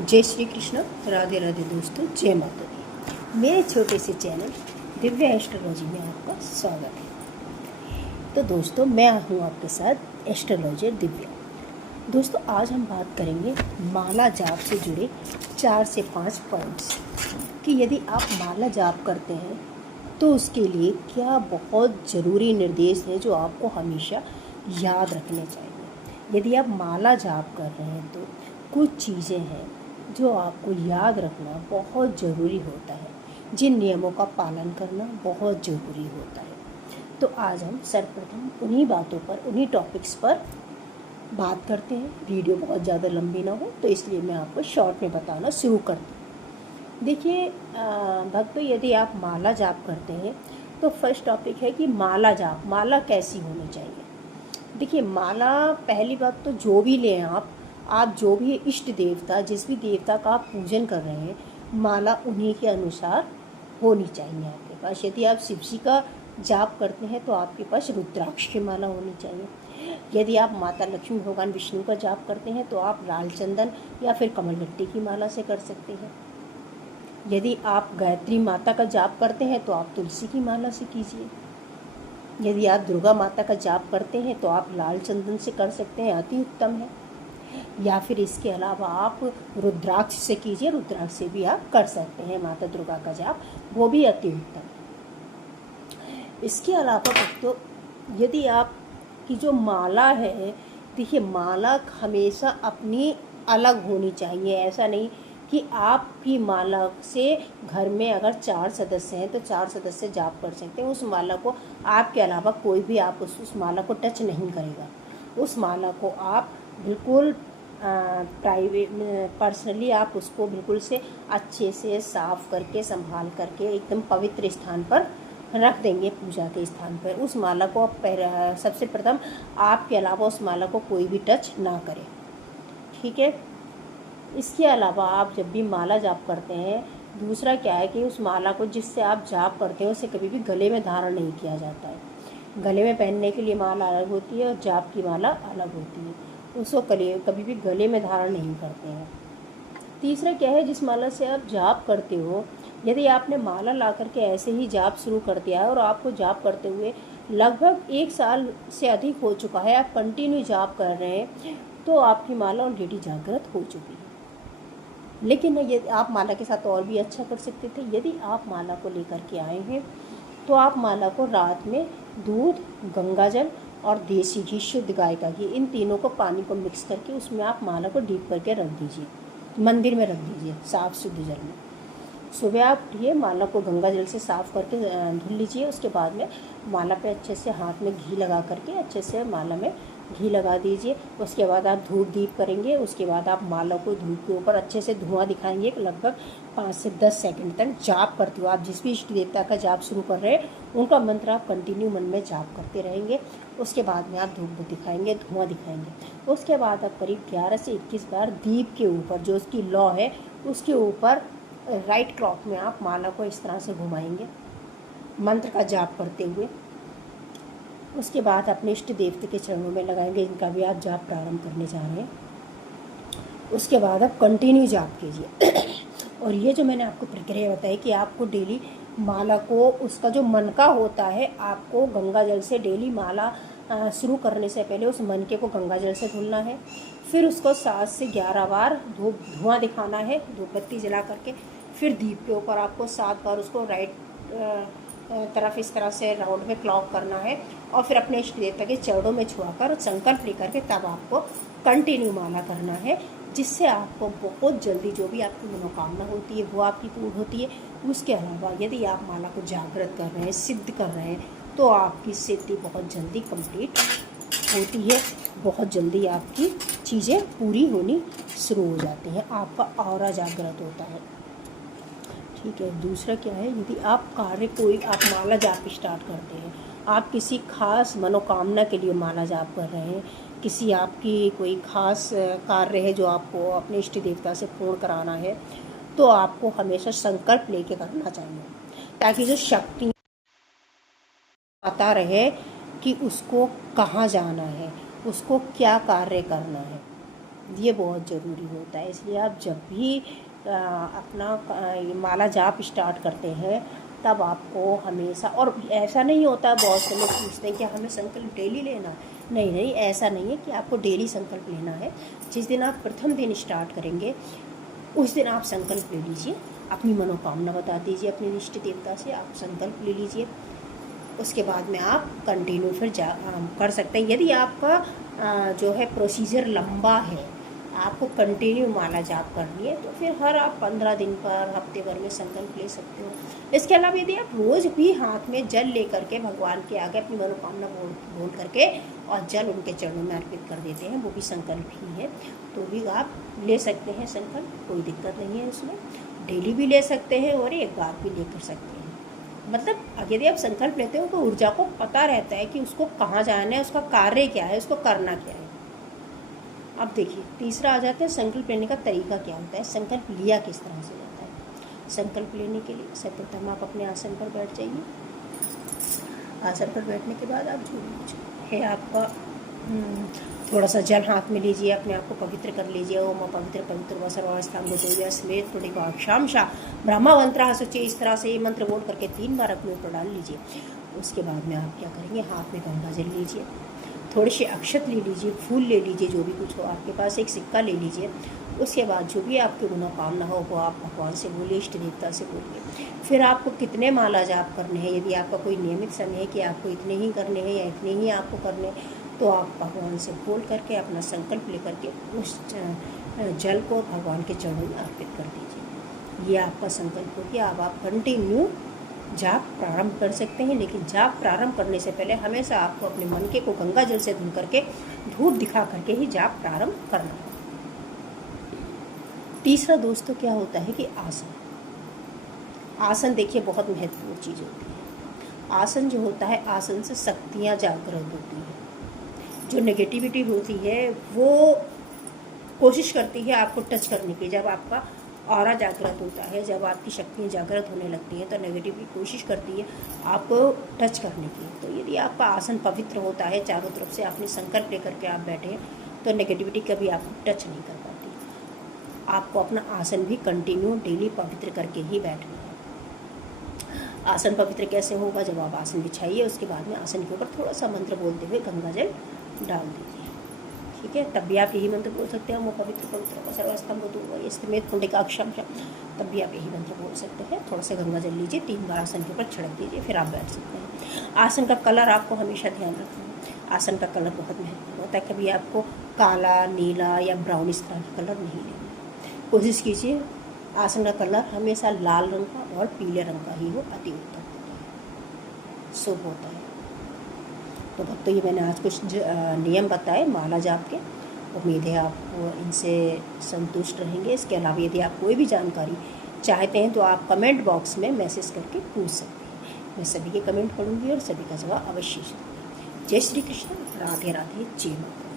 जय श्री कृष्ण, राधे राधे दोस्तों, जय माता दी। मेरे छोटे से चैनल दिव्या एस्ट्रोलॉजी में आपका स्वागत है। तो दोस्तों, मैं हूँ आपके साथ एस्ट्रोलॉजर दिव्या। दोस्तों, आज हम बात करेंगे माला जाप से जुड़े 4 से 5 पॉइंट्स कि यदि आप माला जाप करते हैं तो उसके लिए क्या बहुत ज़रूरी निर्देश हैं जो आपको हमेशा याद रखने चाहिए। यदि आप माला जाप कर रहे हैं तो कुछ चीज़ें हैं जो आपको याद रखना बहुत ज़रूरी होता है, जिन नियमों का पालन करना बहुत ज़रूरी होता है। तो आज हम सर्वप्रथम उन्हीं बातों पर, उन्हीं टॉपिक्स पर बात करते हैं। वीडियो बहुत ज़्यादा लंबी ना हो, तो इसलिए मैं आपको शॉर्ट में बताना शुरू करती हूँ। देखिए भक्तों, यदि आप माला जाप करते हैं तो फर्स्ट टॉपिक है कि माला जाप, माला कैसी होनी चाहिए। देखिए, माला पहली बात तो जो भी लें आप जो भी इष्ट देवता, जिस भी देवता का आप पूजन कर रहे हैं, माला उन्हीं के अनुसार होनी चाहिए आपके पास। यदि आप शिव जी का जाप करते हैं तो आपके पास रुद्राक्ष की माला होनी चाहिए। यदि आप माता लक्ष्मी, भगवान विष्णु का जाप करते हैं तो आप लाल चंदन या फिर कमलगट्टी की माला से कर सकते हैं। यदि आप गायत्री माता का जाप करते हैं तो आप तुलसी की माला से कीजिए। यदि आप दुर्गा माता का जाप करते हैं तो आप लाल चंदन से कर सकते हैं, अति उत्तम है। या फिर इसके अलावा आप रुद्राक्ष से कीजिए, रुद्राक्ष से भी आप कर सकते हैं माता दुर्गा का जाप, वो भी अति उत्तम। इसके अलावा तो यदि आप की जो माला है, देखिए माला हमेशा अपनी अलग होनी चाहिए। ऐसा नहीं कि आपकी माला से घर में अगर 4 सदस्य हैं तो 4 सदस्य जाप कर सकते हैं। उस माला को आपके अलावा कोई भी आप उस माला को टच नहीं करेगा। उस माला को आप बिल्कुल प्राइवेट पर्सनली आप उसको बिल्कुल से अच्छे से साफ़ करके, संभाल करके एकदम पवित्र स्थान पर रख देंगे, पूजा के स्थान पर। उस माला को आप सबसे प्रथम आपके अलावा उस माला को कोई भी टच ना करे, ठीक है। इसके अलावा आप जब भी माला जाप करते हैं, दूसरा क्या है कि उस माला को जिससे आप जाप करते हैं उसे कभी भी गले में धारण नहीं किया जाता है। गले में पहनने के लिए माला अलग होती है और जाप की माला अलग होती है, उसको कभी भी गले में धारण नहीं करते हैं। तीसरा क्या है, जिस माला से आप जाप करते हो, यदि आपने माला ला करके ऐसे ही जाप शुरू कर दिया है और आपको जाप करते हुए लगभग 1 साल से अधिक हो चुका है, आप कंटिन्यू जाप कर रहे हैं, तो आपकी माला ऑलरेडी जागृत हो चुकी है। लेकिन यदि आप माला के साथ और भी अच्छा कर सकते थे। यदि आप माला को लेकर के आए हैं तो आप माला को रात में दूध, गंगाजल और देसी घी, शुद्ध गाय का घी, इन तीनों को पानी को मिक्स करके उसमें आप माला को डीप करके रख दीजिए, मंदिर में रख दीजिए साफ़ शुद्ध जल में। सुबह आप उठिए, माला को गंगा जल से साफ़ करके धुल लीजिए। उसके बाद में माला पे अच्छे से हाथ में घी लगा करके अच्छे से माला में घी लगा दीजिए। उसके बाद आप धूप दीप करेंगे। उसके बाद आप माला को धूप के ऊपर अच्छे से धुआं दिखाएंगे। लगभग 5 से 10 सेकंड तक जाप करते हो। आप जिस भी इष्ट देवता का जाप शुरू कर रहे हैं उनका मंत्र आप कंटिन्यू मन में जाप करते रहेंगे। उसके बाद में आप धूप दिखाएंगे, धुआं दिखाएंगे। उसके बाद आप करीब 11 से 21 बार दीप के ऊपर, जो उसकी लौ है उसके ऊपर राइट क्लॉक में आप माला को इस तरह से घुमाएंगे मंत्र का जाप करते हुए। उसके बाद अपने इष्ट देवता के चरणों में लगाएंगे, इनका भी आप जाप प्रारंभ करने जा रहे हैं। उसके बाद आप कंटिन्यू जाप कीजिए। और ये जो मैंने आपको प्रक्रिया बताई कि आपको डेली माला को, उसका जो मनका होता है, आपको गंगा जल से डेली माला शुरू करने से पहले उस मनके को गंगा जल से धुलना है। फिर उसको 7 से 11 बार धुआं दिखाना है, धूप बत्ती जला करके। फिर दीप के ऊपर आपको 7 बार उसको राइट तरफ इस तरह से राउंड में क्लॉक करना है। और फिर अपने इष्ट देवता के चरणों में छुआकर संकल्प लेकर के तब आपको कंटिन्यू माला करना है, जिससे आपको बहुत जल्दी जो भी आपकी मनोकामना होती है वो आपकी पूर्ण होती है। उसके अलावा यदि आप माला को जागृत कर रहे हैं, सिद्ध कर रहे हैं, तो आपकी सिद्धि बहुत जल्दी कंप्लीट होती है। बहुत जल्दी आपकी चीज़ें पूरी होनी शुरू हो जाती हैं, आपका ऑरा जागृत होता है, ठीक है। दूसरा क्या है, यदि आप कार्य कोई आप माला जाप स्टार्ट करते हैं, आप किसी खास मनोकामना के लिए माला जाप कर रहे हैं, किसी आपकी कोई खास कार्य है जो आपको अपने इष्ट देवता से पूर्ण कराना है, तो आपको हमेशा संकल्प लेके करना चाहिए, ताकि जो शक्ति पता रहे कि उसको कहाँ जाना है, उसको क्या कार्य करना है। ये बहुत ज़रूरी होता है। इसलिए आप जब भी अपना माला जाप स्टार्ट करते हैं तब आपको हमेशा, और ऐसा नहीं होता, बहुत से लोग पूछते हैं कि हमें संकल्प डेली लेना है। नहीं नहीं, ऐसा नहीं है कि आपको डेली संकल्प लेना है। जिस दिन आप प्रथम दिन स्टार्ट करेंगे उस दिन आप संकल्प ले लीजिए, अपनी मनोकामना बता दीजिए अपने इष्ट देवता से, आप संकल्प ले लीजिए। उसके बाद में आप कंटिन्यू फिर कर सकते हैं। यदि आपका जो है प्रोसीजर लंबा है, आपको कंटिन्यू माला जाप करनी है, तो फिर हर आप 15 दिन पर, हफ्ते भर में संकल्प ले सकते हो। इसके अलावा यदि आप रोज़ भी हाथ में जल लेकर के भगवान के आगे अपनी मनोकामना बोल करके और जल उनके चरणों में अर्पित कर देते हैं, वो भी संकल्प ही है, तो भी आप ले सकते हैं संकल्प, कोई दिक्कत नहीं है उसमें। डेली भी ले सकते हैं और एक बार भी ले कर सकते हैं। मतलब यदि आप संकल्प लेते हो तो ऊर्जा को पता रहता है कि उसको कहाँ जाना है, उसका कार्य क्या है, उसको करना क्या है। अब देखिए तीसरा आ जाता है संकल्प लेने का तरीका क्या होता है, संकल्प लिया किस तरह से जाता है। संकल्प लेने के लिए सर्वप्रथम आप अपने आसन पर बैठ जाइए। आसन पर बैठने के बाद आप जो है आपका थोड़ा सा जल हाथ में लीजिए, अपने आप को पवित्र कर लीजिए। ओम पवित्र पवित्र व सर्वावस्थाम गोतव्य स्मेत शाम शाह ब्रह्मा मंत्र सोचे, इस तरह से ये मंत्र बोल करके 3 बार अपने ऊपर डाल लीजिए। उसके बाद में आप क्या करेंगे, हाथ में गंगा जल लीजिए, थोड़े से अक्षत ले लीजिए, फूल ले लीजिए, जो भी कुछ हो आपके पास, एक सिक्का ले लीजिए। उसके बाद जो भी आपकी मनोकामना हो वो आप भगवान से बोलिए, इष्ट देवता से बोलिए। फिर आपको कितने माला जाप करने हैं, यदि आपका कोई नियमित समय है कि आपको इतने ही करने हैं या इतने ही आपको करने, तो आप भगवान से बोल करके अपना संकल्प लेकर के उस जल को भगवान के चरणों में अर्पित कर दीजिए। ये आपका संकल्प हो गया। अब आप कंटिन्यू जाप प्रारंभ कर सकते हैं, लेकिन जाप प्रारंभ करने से पहले हमेशा आपको अपने मन के को गंगा जल से धुल करके धूप दिखा करके ही जाप प्रारंभ करना है। तीसरा दोस्तों क्या होता है कि आसन। आसन देखिए बहुत महत्वपूर्ण चीज़ होती है। आसन जो होता है, आसन से शक्तियाँ जागृत होती हैं। जो नेगेटिविटी होती है वो कोशिश करती है आपको टच करने की। जब आपका ऑरा जागृत होता है, जब आपकी शक्तियाँ जागृत होने लगती हैं, तो नेगेटिविटी कोशिश करती है आपको टच करने की। तो यदि आपका आसन पवित्र होता है, चारों तरफ से आपने संकल्प लेकर के आप बैठे, तो नेगेटिविटी कभी आपको टच नहीं कर पाती। आपको अपना आसन भी कंटिन्यू डेली पवित्र करके ही बैठना है। आसन पवित्र कैसे होगा, जब आप आसन बिछाइए उसके बाद में आसन के ऊपर थोड़ा सा मंत्र बोलते हुए गंगा जल डाल दीजिए, ठीक है। तब भी आप यही मंत्र बोल सकते हैं, वो पवित्र पवित्र सर्वस्थम स्मेत पुंडिकाक्षम, तब भी आप यही मंत्र बोल सकते हैं। थोड़ा सा गंगा जल लीजिए, 3 बार आसन के ऊपर छिड़क दीजिए, फिर आप बैठ सकते हैं। आसन का कलर आपको हमेशा ध्यान रखना है। आसन का कलर बहुत महत्वपूर्ण होता है। कभी आपको काला, नीला या ब्राउन इस तरह का कलर नहीं लेना। कोशिश कीजिए आसन का कलर हमेशा लाल रंग का और पीले रंग का ही हो, अति उत्तम होता है, शुभ होता है। तो भक्तों ये मैंने आज कुछ नियम बताए माला जाप के। उम्मीद है आप इनसे संतुष्ट रहेंगे। इसके अलावा यदि आप कोई भी जानकारी चाहते हैं तो आप कमेंट बॉक्स में मैसेज करके पूछ सकते हैं। मैं सभी के कमेंट पढ़ूंगी और सभी का जवाब अवश्य दूंगी। जय श्री कृष्ण, राधे राधे, जय माता।